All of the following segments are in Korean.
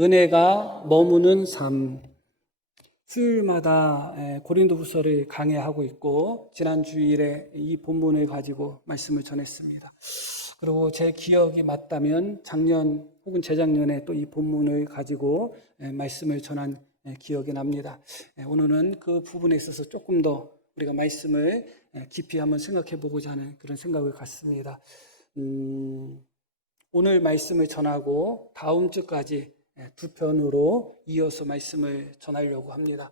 은혜가 머무는 삶. 수요일마다 고린도후서를 강해하고 있고 지난 주일에 이 본문을 가지고 말씀을 전했습니다. 그리고 제 기억이 맞다면 작년 혹은 재작년에 또 이 본문을 가지고 말씀을 전한 기억이 납니다. 오늘은 그 부분에 있어서 조금 더 우리가 말씀을 깊이 한번 생각해 보고자 하는 그런 생각을 갖습니다. 오늘 말씀을 전하고 다음 주까지 두 편으로 이어서 말씀을 전하려고 합니다.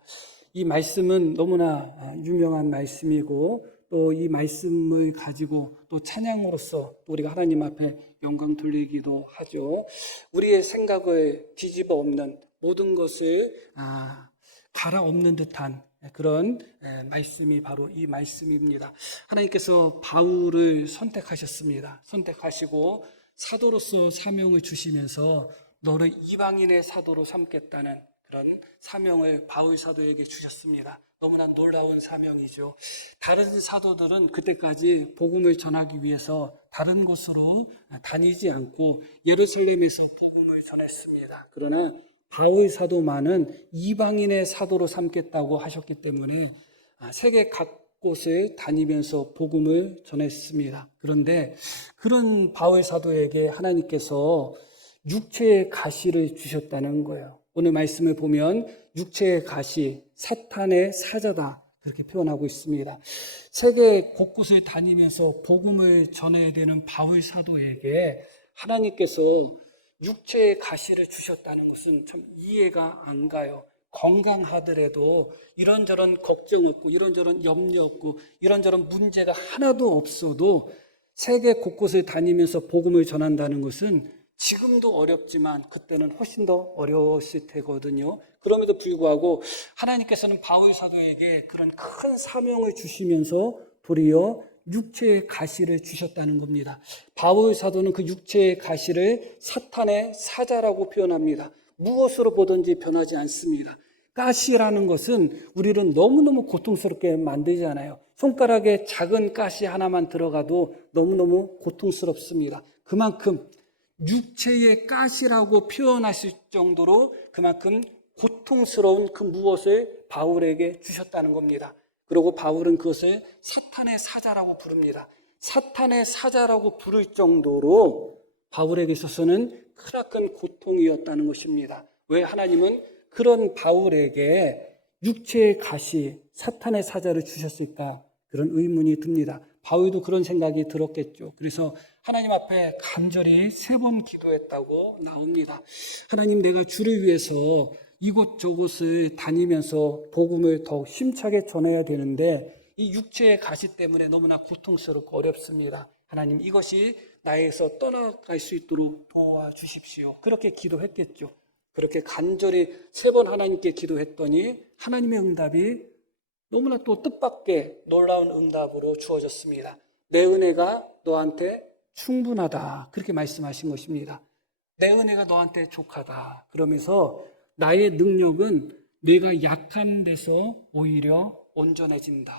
이 말씀은 너무나 유명한 말씀이고 또 이 말씀을 가지고 또 찬양으로서 또 우리가 하나님 앞에 영광 돌리기도 하죠. 우리의 생각을 뒤집어 엎는 모든 것을 갈아엎는 듯한 그런 말씀이 바로 이 말씀입니다. 하나님께서 바울을 선택하셨습니다. 선택하시고 사도로서 사명을 주시면서 너를 이방인의 사도로 삼겠다는 그런 사명을 바울 사도에게 주셨습니다. 너무나 놀라운 사명이죠. 다른 사도들은 그때까지 복음을 전하기 위해서 다른 곳으로 다니지 않고 예루살렘에서 복음을 전했습니다. 그러나 바울 사도만은 이방인의 사도로 삼겠다고 하셨기 때문에 세계 곳을 다니면서 복음을 전했습니다. 그런데 그런 바울 사도에게 하나님께서 육체의 가시를 주셨다는 거예요. 오늘 말씀을 보면 육체의 가시, 사탄의 사자다 그렇게 표현하고 있습니다. 세계 곳곳을 다니면서 복음을 전해야 되는 바울 사도에게 하나님께서 육체의 가시를 주셨다는 것은 참 이해가 안 가요. 건강하더라도 이런저런 걱정 없고 이런저런 염려 없고 이런저런 문제가 하나도 없어도 세계 곳곳을 다니면서 복음을 전한다는 것은 지금도 어렵지만 그때는 훨씬 더 어려웠을 테거든요. 그럼에도 불구하고 하나님께서는 바울 사도에게 그런 큰 사명을 주시면서 도리어 육체의 가시를 주셨다는 겁니다. 바울 사도는 그 육체의 가시를 사탄의 사자라고 표현합니다. 무엇으로 보든지 변하지 않습니다. 가시라는 것은 우리를 너무너무 고통스럽게 만들잖아요. 손가락에 작은 가시 하나만 들어가도 너무너무 고통스럽습니다. 그만큼 육체의 가시라고 표현하실 정도로 그만큼 고통스러운 그 무엇을 바울에게 주셨다는 겁니다. 그리고 바울은 그것을 사탄의 사자라고 부릅니다. 사탄의 사자라고 부를 정도로 바울에게 있어서는 크나큰 고통이었다는 것입니다. 왜 하나님은 그런 바울에게 육체의 가시, 사탄의 사자를 주셨을까? 그런 의문이 듭니다. 바울도 그런 생각이 들었겠죠. 그래서 하나님 앞에 간절히 3번 기도했다고 나옵니다. 하나님, 내가 주를 위해서 이곳저곳을 다니면서 복음을 더욱 힘차게 전해야 되는데 이 육체의 가시 때문에 너무나 고통스럽고 어렵습니다. 하나님, 이것이 나에게서 떠나갈 수 있도록 도와주십시오. 그렇게 기도했겠죠. 그렇게 간절히 3번 하나님께 기도했더니 하나님의 응답이 너무나 또 뜻밖의 놀라운 응답으로 주어졌습니다. 내 은혜가 너한테 충분하다. 그렇게 말씀하신 것입니다. 내 은혜가 너한테 족하다. 그러면서 나의 능력은 내가 약한 데서 오히려 온전해진다.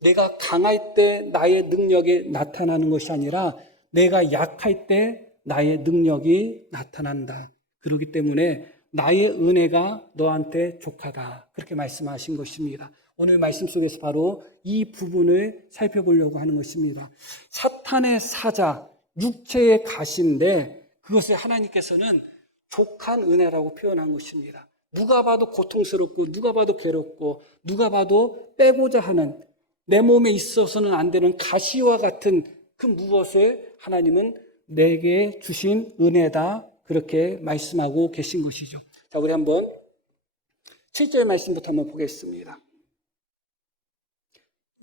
내가 강할 때 나의 능력이 나타나는 것이 아니라 내가 약할 때 나의 능력이 나타난다. 그렇기 때문에 나의 은혜가 너한테 족하다. 그렇게 말씀하신 것입니다. 오늘 말씀 속에서 바로 이 부분을 살펴보려고 하는 것입니다. 사탄의 사자, 육체의 가시인데 그것을 하나님께서는 족한 은혜라고 표현한 것입니다. 누가 봐도 고통스럽고 누가 봐도 괴롭고 누가 봐도 빼고자 하는 내 몸에 있어서는 안 되는 가시와 같은 그 무엇을 하나님은 내게 주신 은혜다. 그렇게 말씀하고 계신 것이죠. 자, 우리 한번 7절 말씀부터 한번 보겠습니다.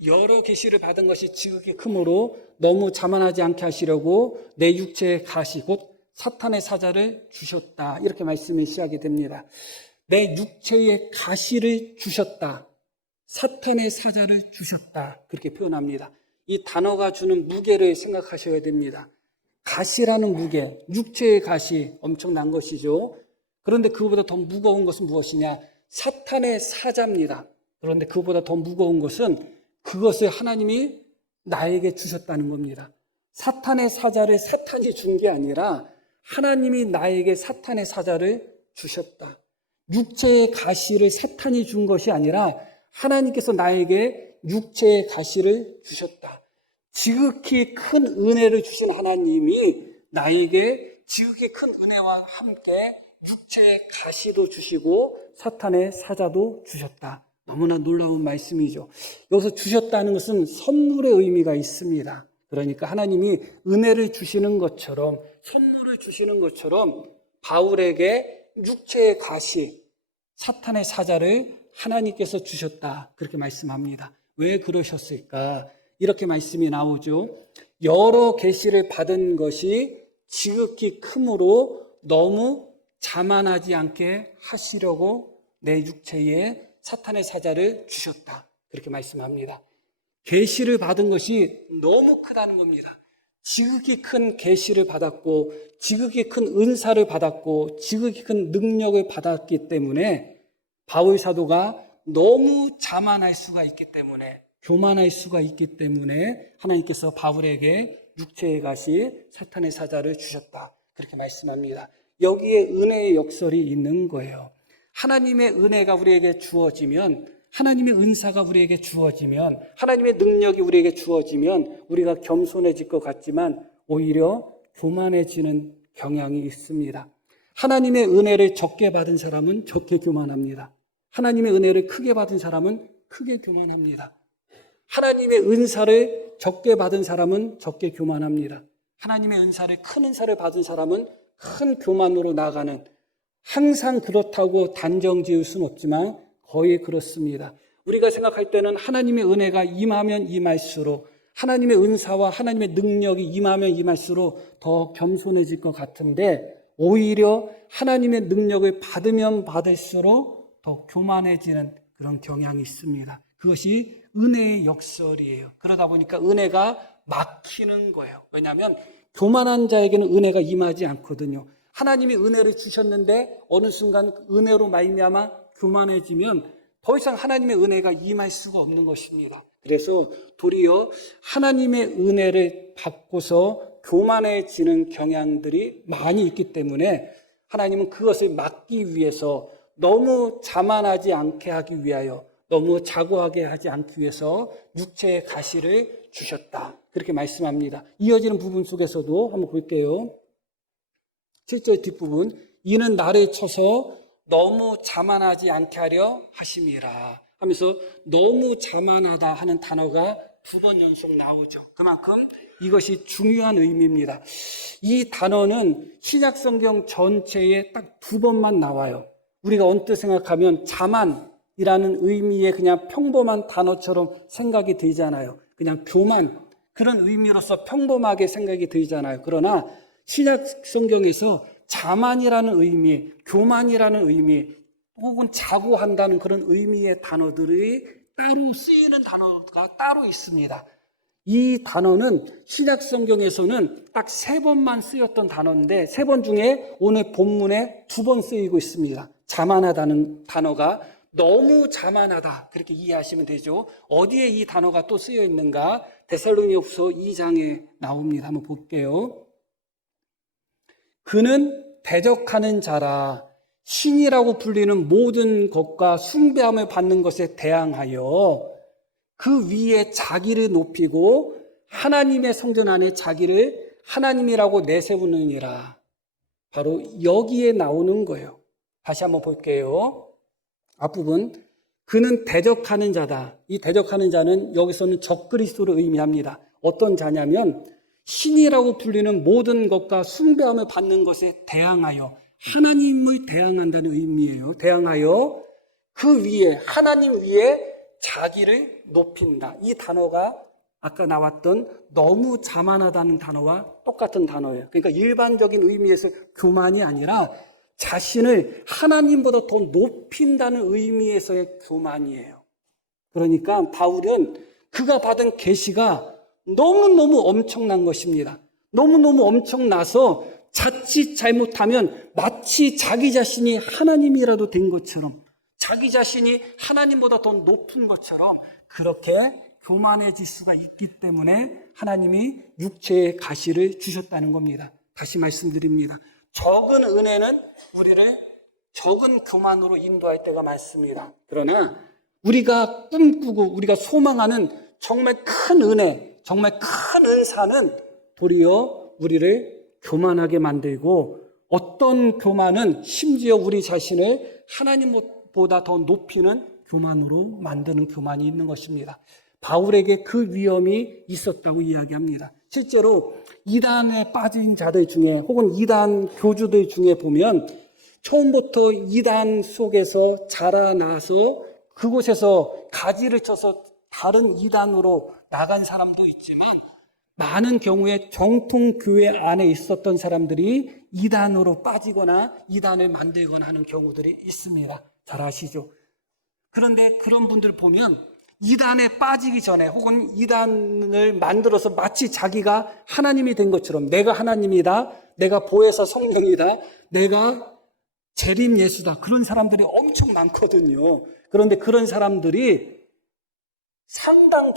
여러 계시를 받은 것이 지극히 크므로 너무 자만하지 않게 하시려고 내 육체의 가시 곧 사탄의 사자를 주셨다. 이렇게 말씀이 시작이 됩니다. 내 육체의 가시를 주셨다. 사탄의 사자를 주셨다. 그렇게 표현합니다. 이 단어가 주는 무게를 생각하셔야 됩니다. 가시라는 무게, 육체의 가시 엄청난 것이죠. 그런데 그보다 더 무거운 것은 무엇이냐? 사탄의 사자입니다. 그런데 그보다 더 무거운 것은 그것을 하나님이 나에게 주셨다는 겁니다. 사탄의 사자를 사탄이 준 게 아니라 하나님이 나에게 사탄의 사자를 주셨다. 육체의 가시를 사탄이 준 것이 아니라 하나님께서 나에게 육체의 가시를 주셨다. 지극히 큰 은혜를 주신 하나님이 나에게 지극히 큰 은혜와 함께 육체의 가시도 주시고 사탄의 사자도 주셨다. 너무나 놀라운 말씀이죠. 여기서 주셨다는 것은 선물의 의미가 있습니다. 그러니까 하나님이 은혜를 주시는 것처럼, 선물을 주시는 것처럼 바울에게 육체의 가시, 사탄의 사자를 하나님께서 주셨다. 그렇게 말씀합니다. 왜 그러셨을까? 이렇게 말씀이 나오죠. 여러 계시를 받은 것이 지극히 크므로 너무 자만하지 않게 하시려고 내 육체에 사탄의 사자를 주셨다. 그렇게 말씀합니다. 계시를 받은 것이 너무 크다는 겁니다. 지극히 큰 계시를 받았고 지극히 큰 은사를 받았고 지극히 큰 능력을 받았기 때문에 바울 사도가 너무 자만할 수가 있기 때문에, 교만할 수가 있기 때문에 하나님께서 바울에게 육체의 가시, 사탄의 사자를 주셨다. 그렇게 말씀합니다. 여기에 은혜의 역설이 있는 거예요. 하나님의 은혜가 우리에게 주어지면, 하나님의 은사가 우리에게 주어지면, 하나님의 능력이 우리에게 주어지면 우리가 겸손해질 것 같지만 오히려 교만해지는 경향이 있습니다. 하나님의 은혜를 적게 받은 사람은 적게 교만합니다. 하나님의 은혜를 크게 받은 사람은 크게 교만합니다. 하나님의 은사를 적게 받은 사람은 적게 교만합니다. 하나님의 은사를, 큰 은사를 받은 사람은 큰 교만으로 나아가는, 항상 그렇다고 단정 지을 수는 없지만 거의 그렇습니다. 우리가 생각할 때는 하나님의 은혜가 임하면 임할수록, 하나님의 은사와 하나님의 능력이 임하면 임할수록 더 겸손해질 것 같은데 오히려 하나님의 능력을 받으면 받을수록 더 교만해지는 그런 경향이 있습니다. 그것이 은혜의 역설이에요. 그러다 보니까 은혜가 막히는 거예요. 왜냐하면 교만한 자에게는 은혜가 임하지 않거든요. 하나님이 은혜를 주셨는데 어느 순간 은혜로 말미암아 교만해지면 더 이상 하나님의 은혜가 임할 수가 없는 것입니다. 그래서 도리어 하나님의 은혜를 받고서 교만해지는 경향들이 많이 있기 때문에 하나님은 그것을 막기 위해서, 너무 자만하지 않게 하기 위하여, 너무 자고하게 하지 않기 위해서 육체의 가시를 주셨다. 그렇게 말씀합니다. 이어지는 부분 속에서도 한번 볼게요. 7절 뒷부분, 이는 나를 쳐서 너무 자만하지 않게 하려 하심이라 하면서 너무 자만하다 하는 단어가 2번 연속 나오죠. 그만큼 이것이 중요한 의미입니다. 이 단어는 신약 성경 전체에 딱 2번만 나와요. 우리가 언뜻 생각하면 자만이라는 의미의 그냥 평범한 단어처럼 생각이 들잖아요. 그냥 교만, 그런 의미로서 평범하게 생각이 들잖아요. 그러나 신약 성경에서 자만이라는 의미, 교만이라는 의미, 혹은 자고한다는 그런 의미의 단어들이 따로 쓰이는 단어가 따로 있습니다. 이 단어는 신약 성경에서는 딱 3번만 쓰였던 단어인데 3번 중에 오늘 본문에 2번 쓰이고 있습니다. 자만하다는 단어가 너무 자만하다, 그렇게 이해하시면 되죠. 어디에 이 단어가 또 쓰여 있는가? 데살로니가후서 2장에 나옵니다. 한번 볼게요. 그는 대적하는 자라 신이라고 불리는 모든 것과 숭배함을 받는 것에 대항하여 그 위에 자기를 높이고 하나님의 성전 안에 자기를 하나님이라고 내세우느니라. 바로 여기에 나오는 거예요. 다시 한번 볼게요. 앞부분, 그는 대적하는 자다. 이 대적하는 자는 여기서는 적그리스도를 의미합니다. 어떤 자냐면 신이라고 불리는 모든 것과 숭배함을 받는 것에 대항하여, 하나님을 대항한다는 의미예요. 대항하여 그 위에, 하나님 위에 자기를 높인다. 이 단어가 아까 나왔던 너무 자만하다는 단어와 똑같은 단어예요. 그러니까 일반적인 의미에서 교만이 아니라 자신을 하나님보다 더 높인다는 의미에서의 교만이에요. 그러니까 바울은 그가 받은 계시가 너무너무 엄청난 것입니다. 너무너무 엄청나서 자칫 잘못하면 마치 자기 자신이 하나님이라도 된 것처럼, 자기 자신이 하나님보다 더 높은 것처럼 그렇게 교만해질 수가 있기 때문에 하나님이 육체의 가시를 주셨다는 겁니다. 다시 말씀드립니다. 적은 은혜는 우리를 적은 교만으로 인도할 때가 많습니다. 그러나 우리가 꿈꾸고 우리가 소망하는 정말 큰 은혜, 정말 큰 은사는 도리어 우리를 교만하게 만들고, 어떤 교만은 심지어 우리 자신을 하나님보다 더 높이는 교만으로 만드는 교만이 있는 것입니다. 바울에게 그 위험이 있었다고 이야기합니다. 실제로 이단에 빠진 자들 중에, 혹은 이단 교주들 중에 보면 처음부터 이단 속에서 자라나서 그곳에서 가지를 쳐서 다른 이단으로 나간 사람도 있지만, 많은 경우에 정통교회 안에 있었던 사람들이 이단으로 빠지거나 이단을 만들거나 하는 경우들이 있습니다. 잘 아시죠? 그런데 그런 분들 보면 이단에 빠지기 전에, 혹은 이단을 만들어서 마치 자기가 하나님이 된 것처럼, 내가 하나님이다, 내가 보혜사 성령이다, 내가 재림 예수다, 그런 사람들이 엄청 많거든요. 그런데 그런 사람들이 상당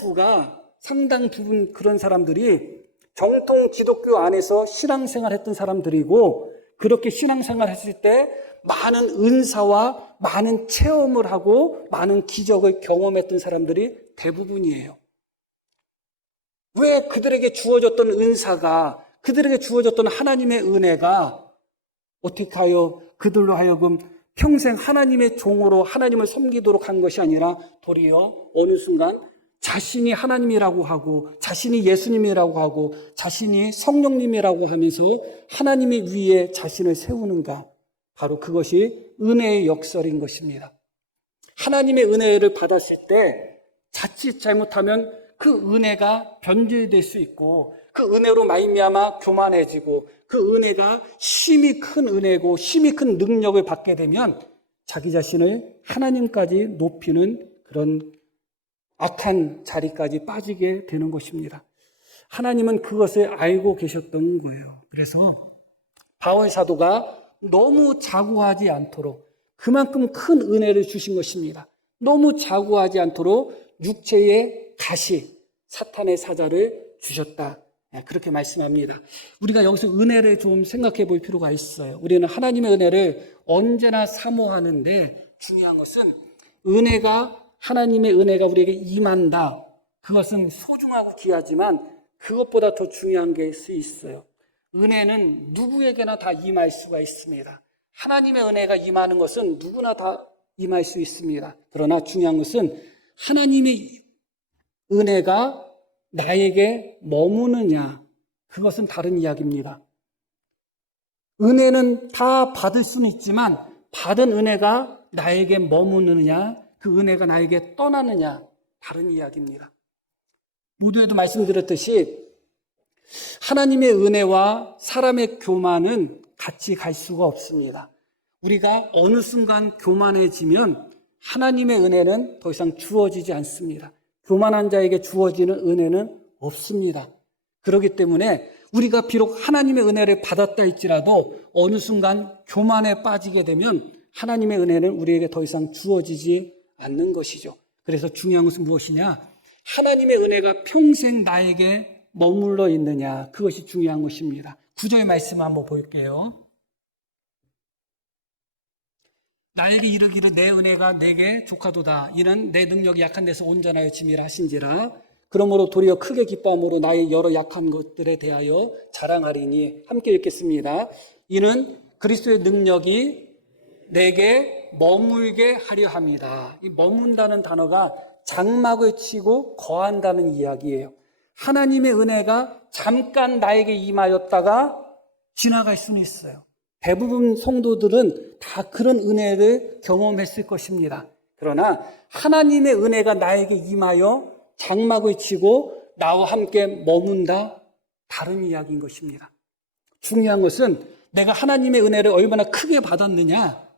부분 그런 사람들이 정통 기독교 안에서 신앙생활 했던 사람들이고, 그렇게 신앙생활 했을 때 많은 은사와 많은 체험을 하고 많은 기적을 경험했던 사람들이 대부분이에요. 왜 그들에게 주어졌던 은사가, 그들에게 주어졌던 하나님의 은혜가 어떻게 하여 그들로 하여금 평생 하나님의 종으로 하나님을 섬기도록 한 것이 아니라, 도리어 어느 순간 자신이 하나님이라고 하고, 자신이 예수님이라고 하고, 자신이 성령님이라고 하면서 하나님의 위에 자신을 세우는가, 바로 그것이 은혜의 역설인 것입니다. 하나님의 은혜를 받았을 때 자칫 잘못하면 그 은혜가 변질될 수 있고, 그 은혜로 말미암아 교만해지고, 그 은혜가 심히 큰 은혜고 심히 큰 능력을 받게 되면 자기 자신을 하나님까지 높이는 그런 악한 자리까지 빠지게 되는 것입니다. 하나님은 그것을 알고 계셨던 거예요. 그래서 바울 사도가 너무 자고하지 않도록 그만큼 큰 은혜를 주신 것입니다. 너무 자고하지 않도록 육체의 가시, 사탄의 사자를 주셨다, 그렇게 말씀합니다. 우리가 여기서 은혜를 좀 생각해 볼 필요가 있어요. 우리는 하나님의 은혜를 언제나 사모하는데, 중요한 것은 하나님의 은혜가 우리에게 임한다, 그것은 소중하고 귀하지만 그것보다 더 중요한 게 있어요. 은혜는 누구에게나 다 임할 수가 있습니다. 하나님의 은혜가 임하는 것은 누구나 다 임할 수 있습니다. 그러나 중요한 것은 하나님의 은혜가 나에게 머무느냐, 그것은 다른 이야기입니다. 은혜는 다 받을 수는 있지만 받은 은혜가 나에게 머무느냐, 그 은혜가 나에게 떠나느냐, 다른 이야기입니다. 모두에도 말씀드렸듯이 하나님의 은혜와 사람의 교만은 같이 갈 수가 없습니다. 우리가 어느 순간 교만해지면 하나님의 은혜는 더 이상 주어지지 않습니다. 교만한 자에게 주어지는 은혜는 없습니다. 그렇기 때문에 우리가 비록 하나님의 은혜를 받았다 할지라도 어느 순간 교만에 빠지게 되면 하나님의 은혜는 우리에게 더 이상 주어지지 않는 것이죠. 그래서 중요한 것은 무엇이냐? 하나님의 은혜가 평생 나에게 머물러 있느냐, 그것이 중요한 것입니다. 9절 말씀 한번 볼게요. 나에게 이르기를 내 은혜가 내게 족하도다. 이는 내 능력이 약한 데서 온전하여 짐이라 하신지라. 그러므로 도리어 크게 기뻐함으로 나의 여러 약한 것들에 대하여 자랑하리니. 함께 읽겠습니다. 이는 그리스도의 능력이 내게 머물게 하려 합니다. 이 머문다는 단어가 장막을 치고 거한다는 이야기예요. 하나님의 은혜가 잠깐 나에게 임하였다가 지나갈 수는 있어요. 대부분 성도들은 다 그런 은혜를 경험했을 것입니다. 그러나 하나님의 은혜가 나에게 임하여 장막을 치고 나와 함께 머문다, 다른 이야기인 것입니다. 중요한 것은 내가 하나님의 은혜를 얼마나 크게 받았느냐,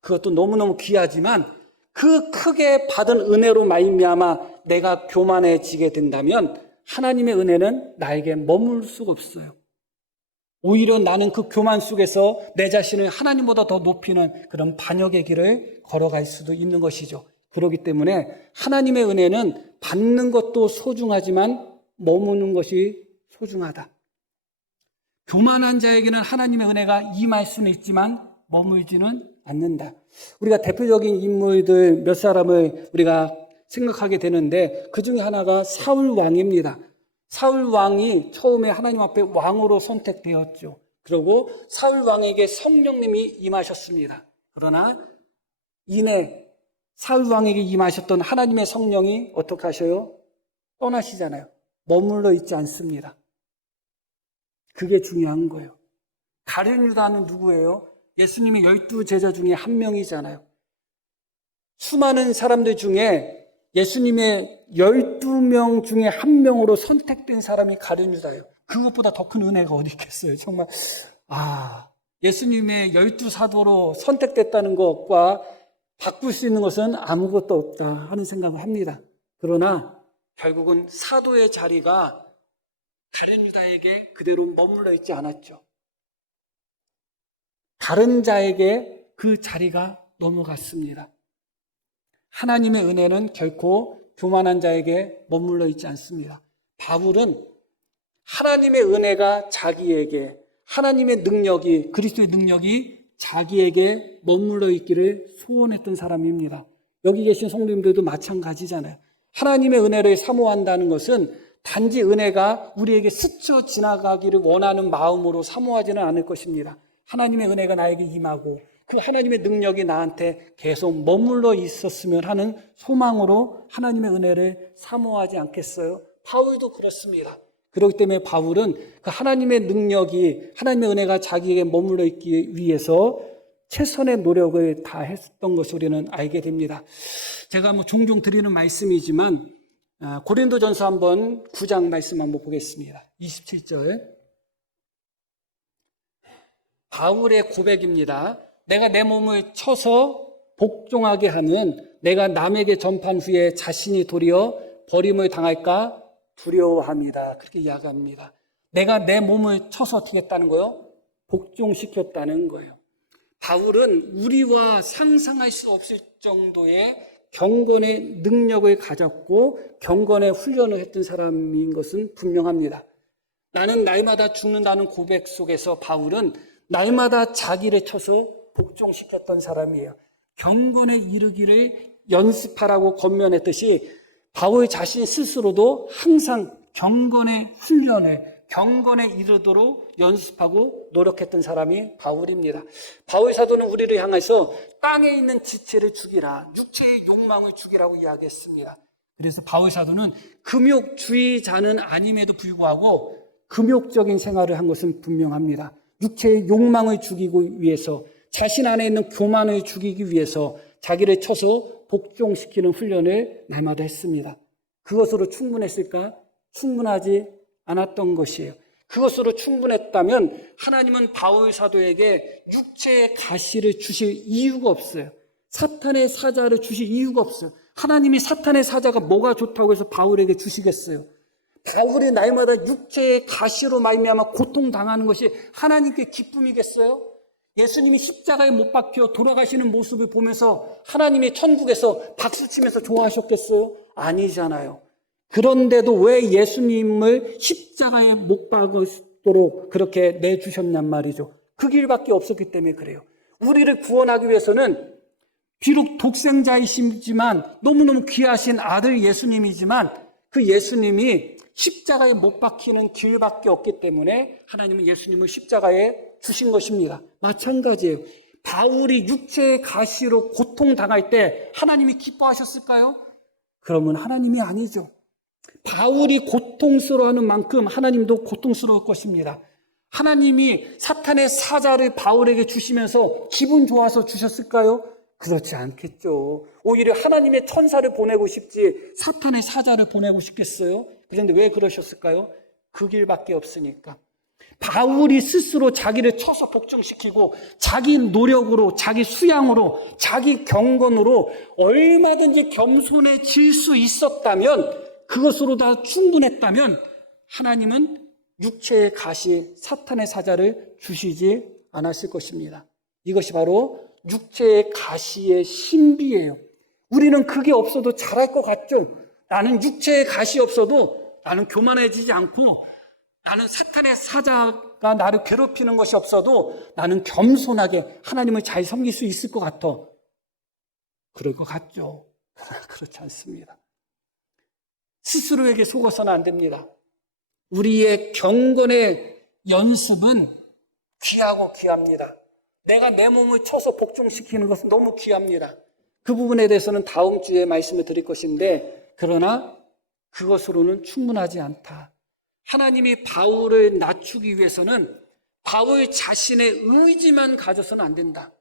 그것도 너무너무 귀하지만 그 크게 받은 은혜로 말미암아 내가 교만해지게 된다면 하나님의 은혜는 나에게 머물 수가 없어요. 오히려 나는 그 교만 속에서 내 자신을 하나님보다 더 높이는 그런 반역의 길을 걸어갈 수도 있는 것이죠. 그렇기 때문에 하나님의 은혜는 받는 것도 소중하지만 머무는 것이 소중하다. 교만한 자에게는 하나님의 은혜가 임할 수는 있지만 머물지는 않는다. 우리가 대표적인 인물들 몇 사람을 우리가 생각하게 되는데 그 중에 하나가 사울 왕입니다. 사울 왕이 처음에 하나님 앞에 왕으로 선택되었죠. 그리고 사울 왕에게 성령님이 임하셨습니다. 그러나 이내 사울 왕에게 임하셨던 하나님의 성령이 어떻게 하셔요? 떠나시잖아요. 머물러 있지 않습니다. 그게 중요한 거예요. 가룟 유다는 누구예요? 예수님의 12제자 중에 한 명이잖아요. 수많은 사람들 중에 예수님의 12명 중에 한 명으로 선택된 사람이 가룟 유다예요. 그것보다 더 큰 은혜가 어디 있겠어요. 정말 예수님의 12사도로 선택됐다는 것과 바꿀 수 있는 것은 아무것도 없다 하는 생각을 합니다. 그러나 결국은 사도의 자리가 가룟 유다에게 그대로 머물러 있지 않았죠. 다른 자에게 그 자리가 넘어갔습니다. 하나님의 은혜는 결코 교만한 자에게 머물러 있지 않습니다. 바울은 하나님의 은혜가 자기에게, 하나님의 능력이, 그리스도의 능력이 자기에게 머물러 있기를 소원했던 사람입니다. 여기 계신 성도님들도 마찬가지잖아요. 하나님의 은혜를 사모한다는 것은 단지 은혜가 우리에게 스쳐 지나가기를 원하는 마음으로 사모하지는 않을 것입니다. 하나님의 은혜가 나에게 임하고 그 하나님의 능력이 나한테 계속 머물러 있었으면 하는 소망으로 하나님의 은혜를 사모하지 않겠어요? 바울도 그렇습니다. 그렇기 때문에 바울은 그 하나님의 능력이, 하나님의 은혜가 자기에게 머물러 있기 위해서 최선의 노력을 다했던 것을 우리는 알게 됩니다. 제가 종종 드리는 말씀이지만 고린도전서 한번 9장 말씀 한번 보겠습니다. 27절. 바울의 고백입니다. 내가 내 몸을 쳐서 복종하게 하는 내가 남에게 전판 후에 자신이 도리어 버림을 당할까 두려워합니다. 그렇게 이야기합니다. 내가 내 몸을 쳐서 어떻게 했다는 거예요? 복종시켰다는 거예요. 바울은 우리와 상상할 수 없을 정도의 경건의 능력을 가졌고 경건의 훈련을 했던 사람인 것은 분명합니다. 나는 날마다 죽는다는 고백 속에서 바울은 날마다 자기를 쳐서 복종시켰던 사람이에요. 경건에 이르기를 연습하라고 권면했듯이 바울 자신 스스로도 항상 경건의 훈련을, 경건에 이르도록 연습하고 노력했던 사람이 바울입니다. 바울 사도는 우리를 향해서 땅에 있는 지체를 죽이라, 육체의 욕망을 죽이라고 이야기했습니다. 그래서 바울 사도는 금욕주의자는 아님에도 불구하고 금욕적인 생활을 한 것은 분명합니다. 육체의 욕망을 죽이기 위해서, 자신 안에 있는 교만을 죽이기 위해서 자기를 쳐서 복종시키는 훈련을 날마다 했습니다. 그것으로 충분했을까? 충분하지 않았던 것이에요. 그것으로 충분했다면 하나님은 바울 사도에게 육체의 가시를 주실 이유가 없어요. 사탄의 사자를 주실 이유가 없어요. 하나님이 사탄의 사자가 뭐가 좋다고 해서 바울에게 주시겠어요? 바울이 날마다 육체의 가시로 말미암아 고통당하는 것이 하나님께 기쁨이겠어요? 예수님이 십자가에 못 박혀 돌아가시는 모습을 보면서 하나님의 천국에서 박수치면서 좋아하셨겠어요? 아니잖아요. 그런데도 왜 예수님을 십자가에 못 박도록 그렇게 내주셨냔 말이죠. 그 길밖에 없었기 때문에 그래요. 우리를 구원하기 위해서는 비록 독생자이시지만 너무너무 귀하신 아들 예수님이지만 그 예수님이 십자가에 못 박히는 길밖에 없기 때문에 하나님은 예수님을 십자가에 주신 것입니다. 마찬가지예요. 바울이 육체의 가시로 고통당할 때 하나님이 기뻐하셨을까요? 그러면 하나님이 아니죠. 바울이 고통스러워하는 만큼 하나님도 고통스러울 것입니다. 하나님이 사탄의 사자를 바울에게 주시면서 기분 좋아서 주셨을까요? 그렇지 않겠죠. 오히려 하나님의 천사를 보내고 싶지 사탄의 사자를 보내고 싶겠어요? 그런데 왜 그러셨을까요? 그 길밖에 없으니까. 바울이 스스로 자기를 쳐서 복종시키고 자기 노력으로, 자기 수양으로, 자기 경건으로 얼마든지 겸손해질 수 있었다면, 그것으로 다 충분했다면 하나님은 육체의 가시, 사탄의 사자를 주시지 않았을 것입니다. 이것이 바로 육체의 가시의 신비예요. 우리는 그게 없어도 잘할 것 같죠? 나는 육체의 가시 없어도 나는 교만해지지 않고 나는 사탄의 사자가 나를 괴롭히는 것이 없어도 나는 겸손하게 하나님을 잘 섬길 수 있을 것 같아. 그럴 것 같죠. 그러나 그렇지 않습니다. 스스로에게 속아서는 안 됩니다. 우리의 경건의 연습은 귀하고 귀합니다. 내가 내 몸을 쳐서 복종시키는 것은 너무 귀합니다. 그 부분에 대해서는 다음 주에 말씀을 드릴 것인데, 그러나 그것으로는 충분하지 않다. 하나님이 바울을 낮추기 위해서는 바울 자신의 의지만 가져서는 안 된다.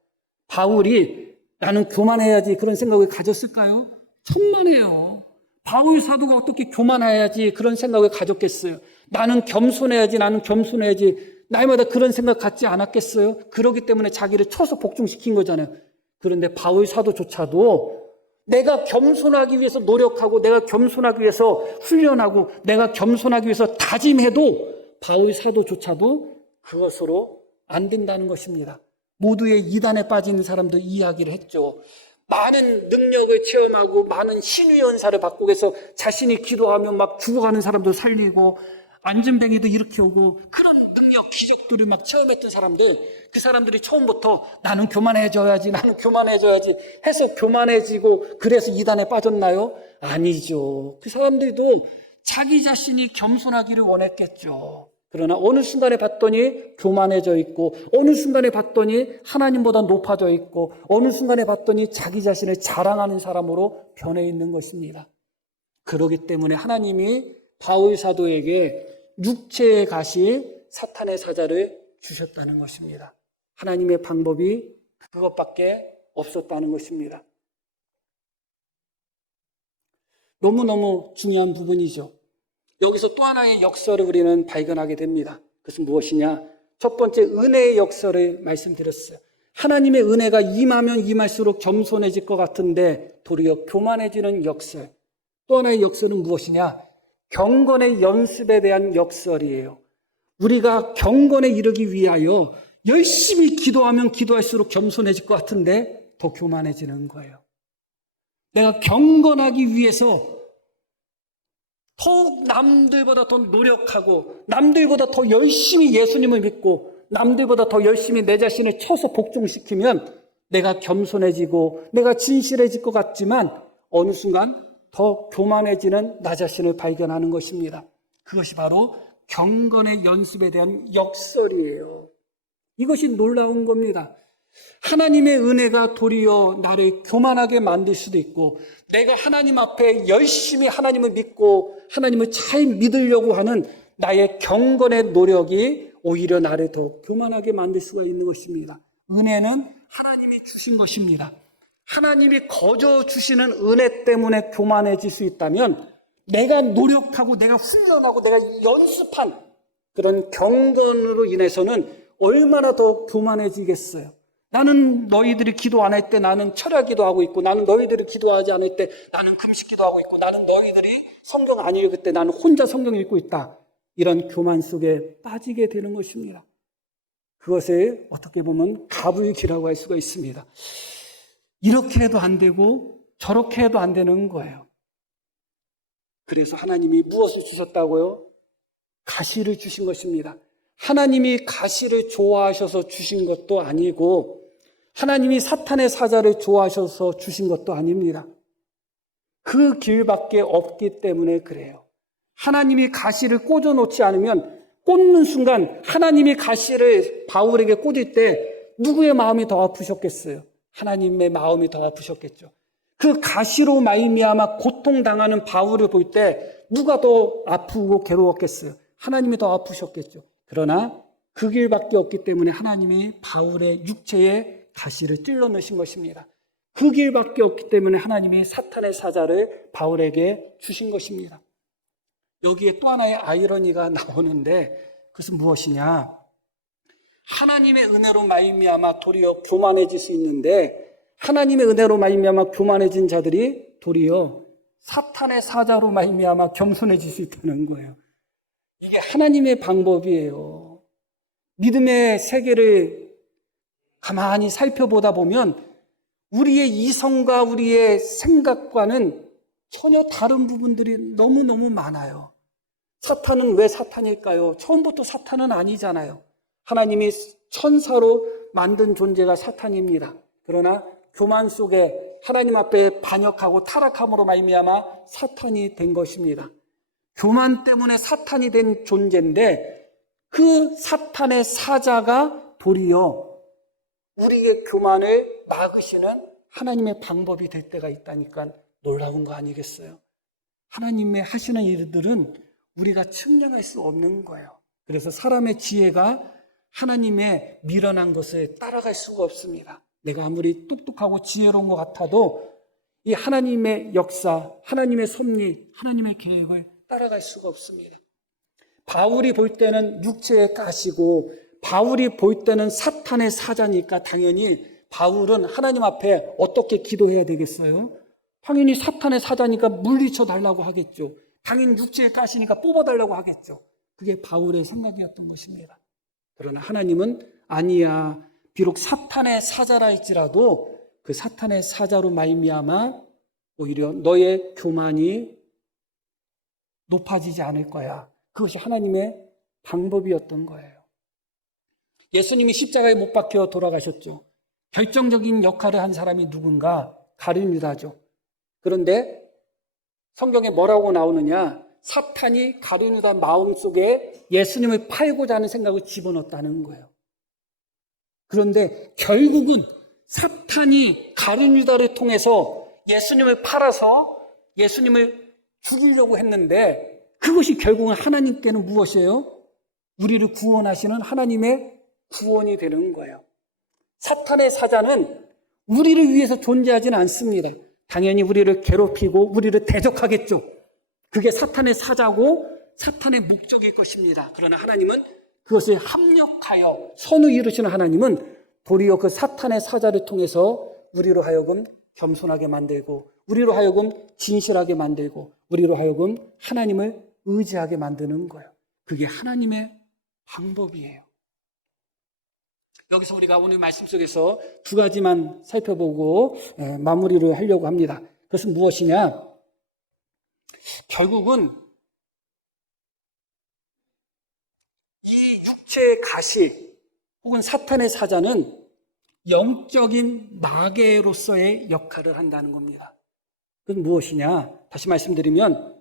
바울이 나는 교만해야지 그런 생각을 가졌을까요? 천만에요. 바울 사도가 어떻게 교만해야지 그런 생각을 가졌겠어요? 나는 겸손해야지, 나는 겸손해야지, 날마다 그런 생각 갖지 않았겠어요? 그러기 때문에 자기를 쳐서 복종시킨 거잖아요. 그런데 바울 사도조차도 내가 겸손하기 위해서 노력하고, 내가 겸손하기 위해서 훈련하고, 내가 겸손하기 위해서 다짐해도 바울 사도조차도 그것으로 안 된다는 것입니다. 모두의 이단에 빠진 사람들 이야기를 했죠. 많은 능력을 체험하고 많은 신유의 은사를 받고 해서 자신이 기도하면 막 죽어가는 사람도 살리고 안전뱅이도 일으키고 그런 능력, 기적들을 막 체험했던 사람들, 그 사람들이 처음부터 나는 교만해져야지, 나는 교만해져야지 해서 교만해지고 그래서 이단에 빠졌나요? 아니죠. 그 사람들도 자기 자신이 겸손하기를 원했겠죠. 그러나 어느 순간에 봤더니 교만해져 있고, 어느 순간에 봤더니 하나님보다 높아져 있고, 어느 순간에 봤더니 자기 자신을 자랑하는 사람으로 변해 있는 것입니다. 그렇기 때문에 하나님이 바울 사도에게 육체의 가시, 사탄의 사자를 주셨다는 것입니다. 하나님의 방법이 그것밖에 없었다는 것입니다. 너무너무 중요한 부분이죠. 여기서 또 하나의 역설을 우리는 발견하게 됩니다. 그것은 무엇이냐? 첫 번째, 은혜의 역설을 말씀드렸어요. 하나님의 은혜가 임하면 임할수록 겸손해질 것 같은데 도리어 교만해지는 역설. 또 하나의 역설은 무엇이냐? 경건의 연습에 대한 역설이에요. 우리가 경건에 이르기 위하여 열심히 기도하면 기도할수록 겸손해질 것 같은데 더 교만해지는 거예요. 내가 경건하기 위해서 더 남들보다 더 노력하고, 남들보다 더 열심히 예수님을 믿고, 남들보다 더 열심히 내 자신을 쳐서 복종시키면 내가 겸손해지고 내가 진실해질 것 같지만 어느 순간 더 교만해지는 나 자신을 발견하는 것입니다. 그것이 바로 경건의 연습에 대한 역설이에요. 이것이 놀라운 겁니다. 하나님의 은혜가 도리어 나를 교만하게 만들 수도 있고, 내가 하나님 앞에 열심히 하나님을 믿고 하나님을 잘 믿으려고 하는 나의 경건의 노력이 오히려 나를 더 교만하게 만들 수가 있는 것입니다. 은혜는 하나님이 주신 것입니다. 하나님이 거저 주시는 은혜 때문에 교만해질 수 있다면, 내가 노력하고 내가 훈련하고 내가 연습한 그런 경건으로 인해서는 얼마나 더 교만해지겠어요. 나는 너희들이 기도 안 할 때 나는 철야기도 하고 있고, 나는 너희들이 기도하지 않을 때 나는 금식기도 하고 있고, 나는 너희들이 성경 안 읽을 때 나는 혼자 성경 읽고 있다. 이런 교만 속에 빠지게 되는 것입니다. 그것을 어떻게 보면 가불기라고 할 수가 있습니다. 이렇게 해도 안 되고 저렇게 해도 안 되는 거예요. 그래서 하나님이 무엇을 주셨다고요? 가시를 주신 것입니다. 하나님이 가시를 좋아하셔서 주신 것도 아니고, 하나님이 사탄의 사자를 좋아하셔서 주신 것도 아닙니다. 그 길밖에 없기 때문에 그래요. 하나님이 가시를 꽂아놓지 않으면, 꽂는 순간 하나님이 가시를 바울에게 꽂을 때 누구의 마음이 더 아프셨겠어요? 하나님의 마음이 더 아프셨겠죠. 그 가시로 말미암아 고통당하는 바울을 볼 때 누가 더 아프고 괴로웠겠어요? 하나님이 더 아프셨겠죠. 그러나 그 길밖에 없기 때문에 하나님이 바울의 육체에 가시를 찔러 넣으신 것입니다. 그 길밖에 없기 때문에 하나님이 사탄의 사자를 바울에게 주신 것입니다. 여기에 또 하나의 아이러니가 나오는데, 그것은 무엇이냐? 하나님의 은혜로 말미암아 도리어 교만해질 수 있는데, 하나님의 은혜로 말미암아 교만해진 자들이 도리어 사탄의 사자로 말미암아 겸손해질 수 있다는 거예요. 이게 하나님의 방법이에요. 믿음의 세계를 가만히 살펴보다 보면 우리의 이성과 우리의 생각과는 전혀 다른 부분들이 너무너무 많아요. 사탄은 왜 사탄일까요? 처음부터 사탄은 아니잖아요. 하나님이 천사로 만든 존재가 사탄입니다. 그러나 교만 속에 하나님 앞에 반역하고 타락함으로 말미암아 사탄이 된 것입니다. 교만 때문에 사탄이 된 존재인데 그 사탄의 사자가 도리어 우리의 교만을 막으시는 하나님의 방법이 될 때가 있다니까 놀라운 거 아니겠어요? 하나님의 하시는 일들은 우리가 측량할 수 없는 거예요. 그래서 사람의 지혜가 하나님의 미련한 것을 따라갈 수가 없습니다. 내가 아무리 똑똑하고 지혜로운 것 같아도 이 하나님의 역사, 하나님의 섭리, 하나님의 계획을 따라갈 수가 없습니다. 바울이 볼 때는 육체의 가시고 바울이 볼 때는 사탄의 사자니까 당연히 바울은 하나님 앞에 어떻게 기도해야 되겠어요? 당연히 사탄의 사자니까 물리쳐 달라고 하겠죠. 당연히 육체의 가시니까 뽑아달라고 하겠죠. 그게 바울의 생각이었던 것입니다. 그러나 하나님은 아니야. 비록 사탄의 사자라 할지라도 그 사탄의 사자로 말미암아 오히려 너의 교만이 높아지지 않을 거야. 그것이 하나님의 방법이었던 거예요. 예수님이 십자가에 못 박혀 돌아가셨죠. 결정적인 역할을 한 사람이 누군가? 가룟 유다죠. 그런데 성경에 뭐라고 나오느냐? 사탄이 가룟 유다 마음속에 예수님을 팔고자 하는 생각을 집어넣었다는 거예요. 그런데 결국은 사탄이 가룟 유다를 통해서 예수님을 팔아서 예수님을 죽이려고 했는데 그것이 결국은 하나님께는 무엇이에요? 우리를 구원하시는 하나님의 구원이 되는 거예요. 사탄의 사자는 우리를 위해서 존재하지는 않습니다. 당연히 우리를 괴롭히고 우리를 대적하겠죠. 그게 사탄의 사자고 사탄의 목적일 것입니다. 그러나 하나님은 그것을 합력하여 선을 이루시는 하나님은 도리어 그 사탄의 사자를 통해서 우리로 하여금 겸손하게 만들고 우리로 하여금 진실하게 만들고 우리로 하여금 하나님을 의지하게 만드는 거예요. 그게 하나님의 방법이에요. 여기서 우리가 오늘 말씀 속에서 두 가지만 살펴보고 마무리를 하려고 합니다. 그것은 무엇이냐? 결국은 이 육체의 가시 혹은 사탄의 사자는 영적인 마개로서의 역할을 한다는 겁니다. 그건 무엇이냐? 다시 말씀드리면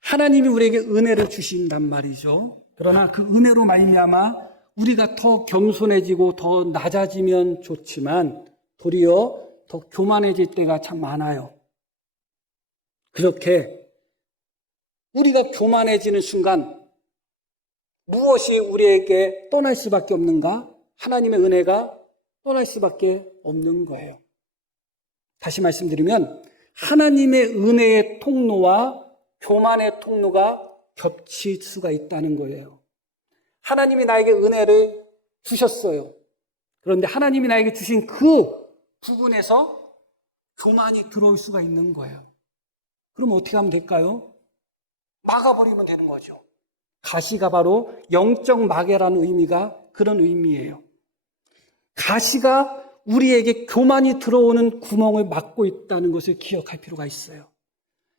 하나님이 우리에게 은혜를 주신단 말이죠. 그러나 그 은혜로 말미암아 우리가 더 겸손해지고 더 낮아지면 좋지만 도리어 더 교만해질 때가 참 많아요. 그렇게 우리가 교만해지는 순간 무엇이 우리에게 떠날 수밖에 없는가? 하나님의 은혜가 떠날 수밖에 없는 거예요. 다시 말씀드리면 하나님의 은혜의 통로와 교만의 통로가 겹칠 수가 있다는 거예요. 하나님이 나에게 은혜를 주셨어요. 그런데 하나님이 나에게 주신 그 부분에서 교만이 들어올 수가 있는 거예요. 그럼 어떻게 하면 될까요? 막아버리면 되는 거죠. 가시가 바로 영적 마개라는 의미가 그런 의미예요. 가시가 우리에게 교만이 들어오는 구멍을 막고 있다는 것을 기억할 필요가 있어요.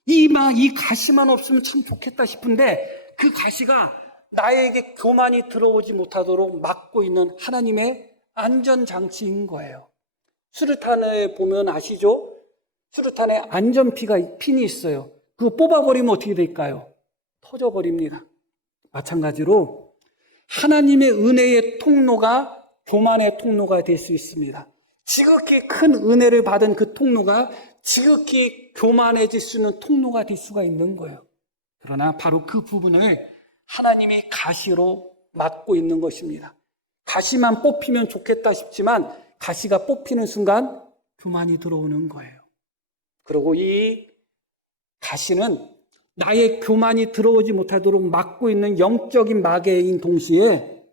이 가시만 없으면 참 좋겠다 싶은데 그 가시가 나에게 교만이 들어오지 못하도록 막고 있는 하나님의 안전장치인 거예요. 수류탄을 보면 아시죠? 수류탄에 안전핀이 있어요. 그거 뽑아버리면 어떻게 될까요? 터져버립니다. 마찬가지로 하나님의 은혜의 통로가 교만의 통로가 될 수 있습니다. 지극히 큰 은혜를 받은 그 통로가 지극히 교만해질 수 있는 통로가 될 수가 있는 거예요. 그러나 바로 그 부분을 하나님이 가시로 막고 있는 것입니다. 가시만 뽑히면 좋겠다 싶지만 가시가 뽑히는 순간 교만이 들어오는 거예요. 그리고 이 가시는 나의 교만이 들어오지 못하도록 막고 있는 영적인 마개인 동시에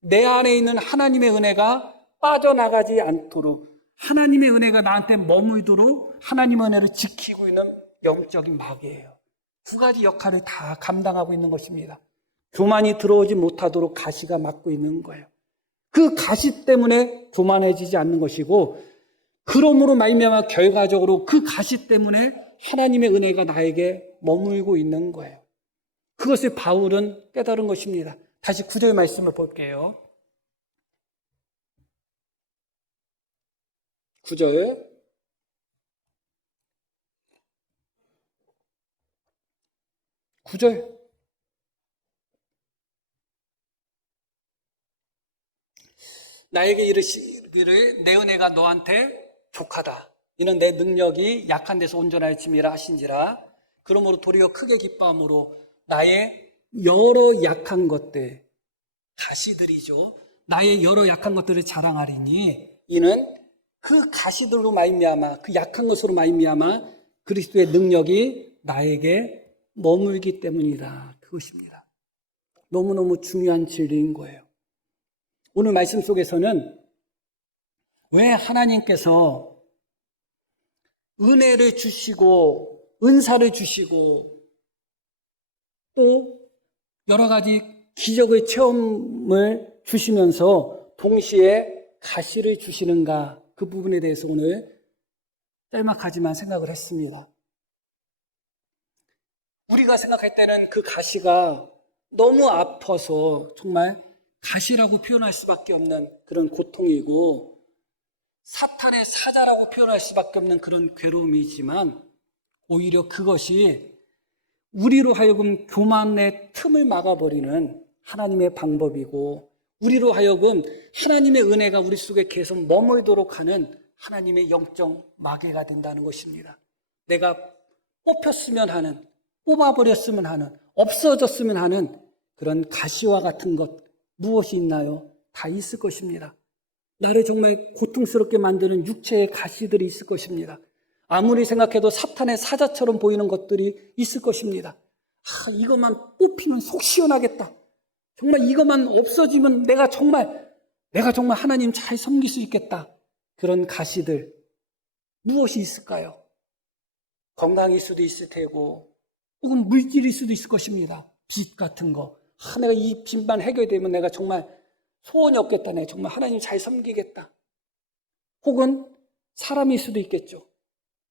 내 안에 있는 하나님의 은혜가 빠져나가지 않도록 하나님의 은혜가 나한테 머물도록 하나님의 은혜를 지키고 있는 영적인 마개예요. 두 가지 역할을 다 감당하고 있는 것입니다. 교만이 들어오지 못하도록 가시가 막고 있는 거예요. 그 가시 때문에 교만해지지 않는 것이고 그러므로 말미암아 결과적으로 그 가시 때문에 하나님의 은혜가 나에게 머물고 있는 거예요. 그것을 바울은 깨달은 것입니다. 다시 9절 말씀을 볼게요. 9절. 나에게 이르시기를 내 은혜가 너한테 족하다. 이는 내 능력이 약한 데서 온전하여 짐이라 하신지라. 그러므로 도리어 크게 기뻐함으로 나의 여러 약한 것들, 가시들이죠. 나의 여러 약한 것들을 자랑하리니 이는 그 가시들로 말미암아, 그 약한 것으로 말미암아 그리스도의 능력이 나에게 머물기 때문이다. 그것입니다. 너무너무 중요한 진리인 거예요. 오늘 말씀 속에서는 왜 하나님께서 은혜를 주시고 은사를 주시고 또 여러 가지 기적의 체험을 주시면서 동시에 가시를 주시는가, 그 부분에 대해서 오늘 짤막하지만 생각을 했습니다. 우리가 생각할 때는 그 가시가 너무 아파서 정말 가시라고 표현할 수밖에 없는 그런 고통이고 사탄의 사자라고 표현할 수밖에 없는 그런 괴로움이지만 오히려 그것이 우리로 하여금 교만의 틈을 막아버리는 하나님의 방법이고 우리로 하여금 하나님의 은혜가 우리 속에 계속 머물도록 하는 하나님의 영적 마개가 된다는 것입니다. 내가 뽑혔으면 하는, 뽑아버렸으면 하는, 없어졌으면 하는 그런 가시와 같은 것 무엇이 있나요? 다 있을 것입니다. 나를 정말 고통스럽게 만드는 육체의 가시들이 있을 것입니다. 아무리 생각해도 사탄의 사자처럼 보이는 것들이 있을 것입니다. 이것만 뽑히면 속 시원하겠다. 정말 이것만 없어지면 내가 정말 하나님 잘 섬길 수 있겠다. 그런 가시들 무엇이 있을까요? 건강일 수도 있을 테고 혹은 물질일 수도 있을 것입니다. 빚 같은 거. 내가 이 빚만 해결되면 내가 정말 소원이 없겠다. 내가 정말 하나님 잘 섬기겠다. 혹은 사람일 수도 있겠죠.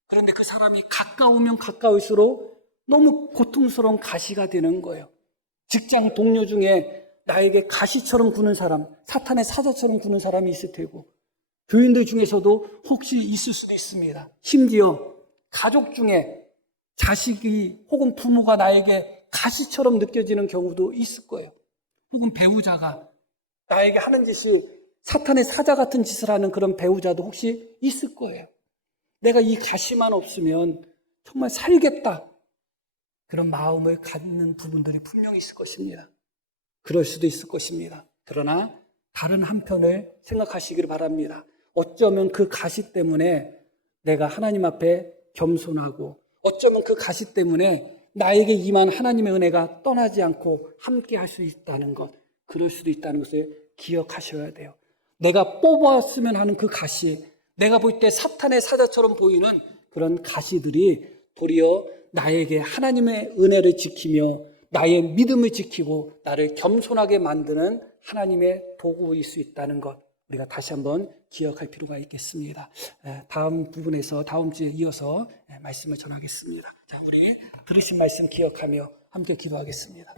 그런데 그 사람이 가까우면 가까울수록 너무 고통스러운 가시가 되는 거예요. 직장 동료 중에 나에게 가시처럼 구는 사람, 사탄의 사자처럼 구는 사람이 있을 테고 교인들 중에서도 혹시 있을 수도 있습니다. 심지어 가족 중에 자식이 혹은 부모가 나에게 가시처럼 느껴지는 경우도 있을 거예요. 혹은 배우자가 나에게 하는 짓이 사탄의 사자 같은 짓을 하는 그런 배우자도 혹시 있을 거예요. 내가 이 가시만 없으면 정말 살겠다. 그런 마음을 갖는 부분들이 분명히 있을 것입니다. 그럴 수도 있을 것입니다. 그러나 다른 한편을 생각하시기를 바랍니다. 어쩌면 그 가시 때문에 내가 하나님 앞에 겸손하고 어쩌면 그 가시 때문에 나에게 임한 하나님의 은혜가 떠나지 않고 함께 할 수 있다는 것, 그럴 수도 있다는 것을 기억하셔야 돼요. 내가 뽑았으면 하는 그 가시, 내가 볼 때 사탄의 사자처럼 보이는 그런 가시들이 도리어 나에게 하나님의 은혜를 지키며 나의 믿음을 지키고 나를 겸손하게 만드는 하나님의 도구일 수 있다는 것, 우리가 다시 한번 기억할 필요가 있겠습니다. 다음 부분에서 다음 주에 이어서 말씀을 전하겠습니다. 자, 우리 들으신 말씀 기억하며 함께 기도하겠습니다.